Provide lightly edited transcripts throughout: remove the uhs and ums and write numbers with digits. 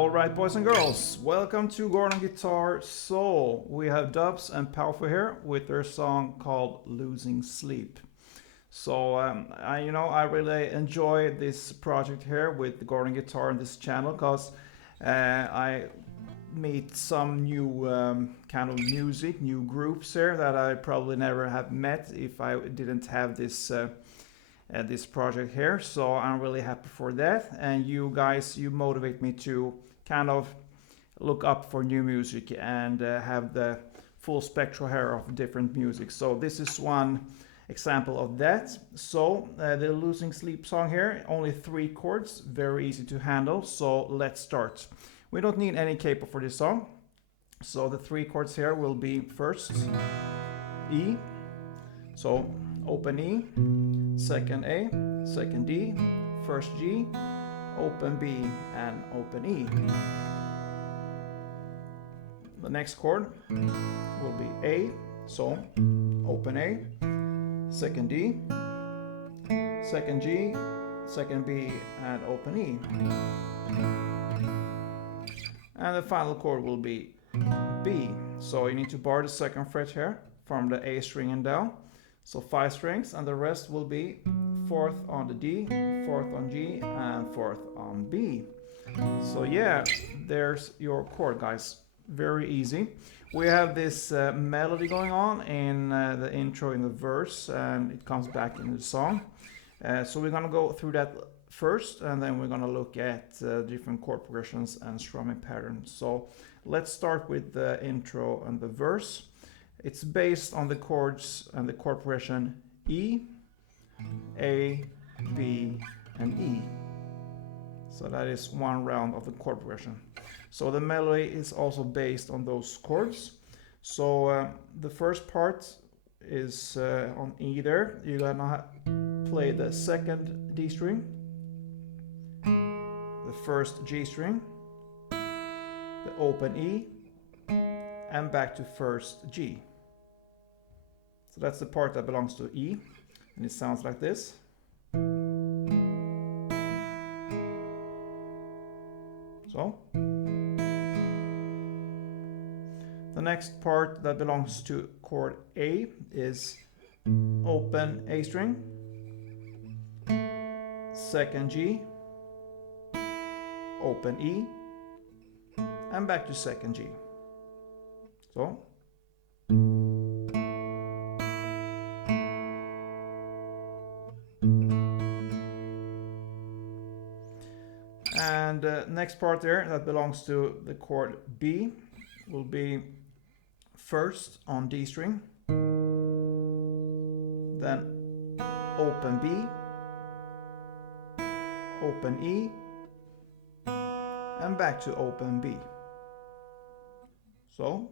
Alright, boys and girls, welcome to Gordon Guitar Soul. We have Dubs and POWFU here with their song called Losing Sleep. So I really enjoy this project here with Gordon Guitar and this channel because I meet some new kind of music, new groups here that I probably never have met if I didn't have this this project here. So I'm really happy for that, and you guys, you motivate me to kind of look up for new music and have the full spectrum here of different music. So this is one example of that. So the Losing Sleep song here, only 3 chords, very easy to handle. So let's start. We don't need any capo for this song, so the 3 chords here will be first E, so open E, second A, second D, first G, open B, and open E. The next chord will be A, so open A, second D, second G, second B, and open E. And the final chord will be B, so you need to bar the second fret here from the A string and down. So 5 strings, and the rest will be 4th on the D, 4th on G, and 4th on B. So yeah, there's your chord, guys. Very easy. We have this melody going on in the intro, in the verse, and it comes back in the song. So we're gonna go through that first, and then we're gonna look at different chord progressions and strumming patterns. So let's start with the intro and the verse. It's based on the chords and the chord progression E, A, B, and E. So that is one round of the chord progression. So the melody is also based on those chords. So the first part is on E there. You're gonna play the second D string, the first G string, the open E, and back to first G. So that's the part that belongs to E, and it sounds like this. So the next part that belongs to chord A is open A string, second G, open E, and back to second G. So and the next part there that belongs to the chord B will be first on D string, then open B, open E, and back to open B. So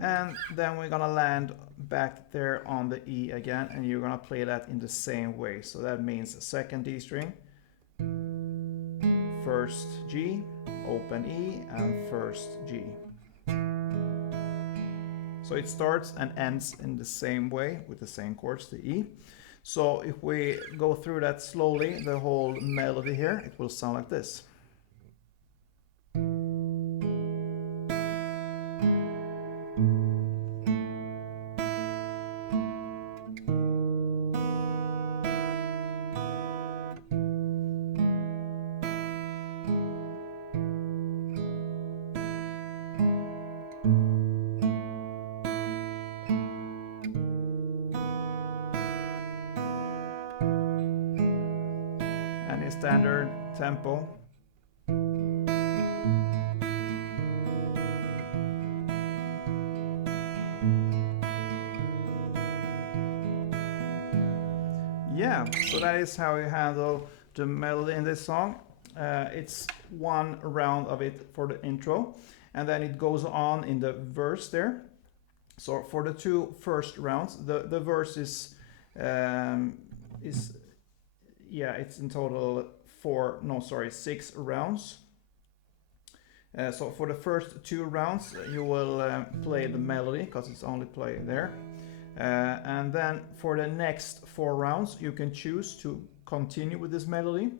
and then we're gonna land back there on the E again, and you're gonna play that in the same way. So that means second D string, first G, open E, and first G. So it starts and ends in the same way with the same chords, the E. So if we go through that slowly, the whole melody here, it will sound like this. Standard tempo. Yeah, so that is how you handle the melody in this song. It's one round of it for the intro, and then it goes on in the verse there. So for the 2 first rounds, the verse is yeah, it's in total 6 rounds. So for the first 2 rounds you will play the melody because it's only played there. And then for the next 4 rounds, you can choose to continue with this melody,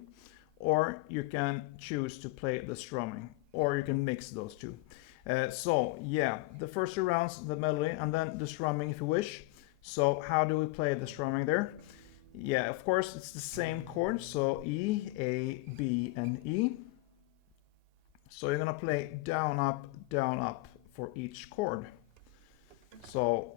or you can choose to play the strumming, or you can mix those two. So yeah, the first 2 rounds, the melody, and then the strumming if you wish. So how do we play the strumming there? Yeah, of course, it's the same chord, so E, A, B, and E. So you're gonna play down, up for each chord. So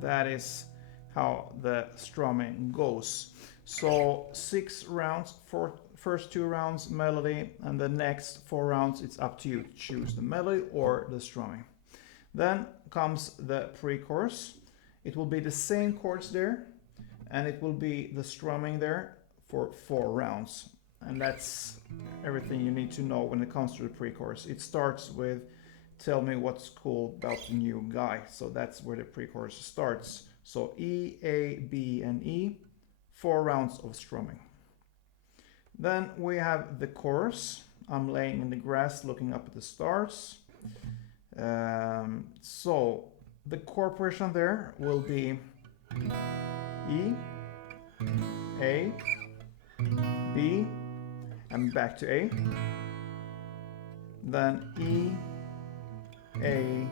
that is how the strumming goes. So 6 rounds, for first 2 rounds melody, and the next 4 rounds it's up to you to choose the melody or the strumming. Then comes the pre-chorus. It will be the same chords there, and it will be the strumming there for 4 rounds. And that's everything you need to know when it comes to the pre-chorus. It starts with tell me what's cool about the new guy. So that's where the pre-chorus starts. So E, A, B, and E, 4 rounds of strumming. Then we have the chorus. I'm laying in the grass looking up at the stars. So the chord progression there will be E, A, B, and back to A. Then E, A,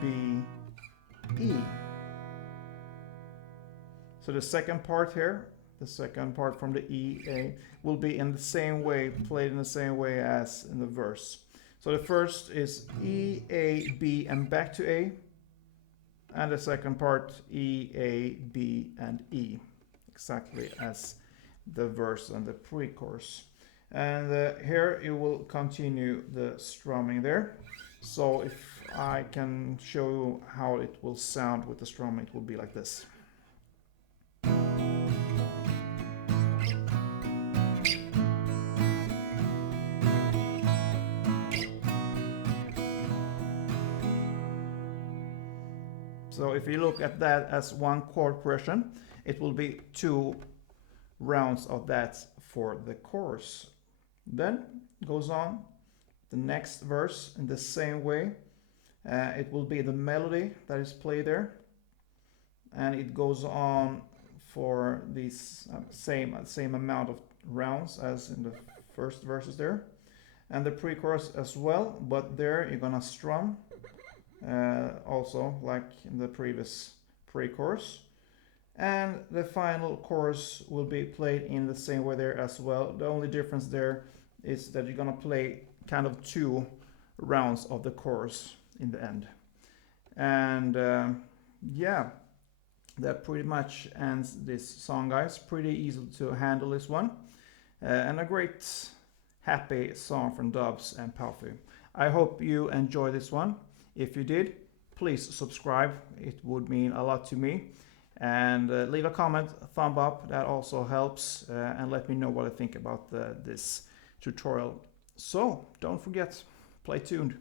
B, E. So the second part here, the second part from the E, A, will be in the same way, played in the same way as in the verse. So the first is E, A, B, and back to A. And the second part, E, A, B, and E. Exactly as the verse and the pre-chorus. And here you will continue the strumming there. So if I can show you how it will sound with the strumming, it will be like this. So if you look at that as one chord progression, it will be 2 rounds of that for the chorus. Then goes on the next verse in the same way. It will be the melody that is played there, and it goes on for these same amount of rounds as in the first verses there, and the pre-chorus as well. But there you're gonna strum. Also like in the previous pre-chorus, and the final chorus will be played in the same way there as well. The only difference there is that you're gonna play kind of 2 rounds of the chorus in the end. And yeah, that pretty much ends this song, guys. Pretty easy to handle this one, and a great happy song from Dubs and POWFU. I hope you enjoyed this one. If you did, please subscribe. It would mean a lot to me. And leave a comment, a thumb up, that also helps. And let me know what I think about this tutorial. So don't forget, play tuned.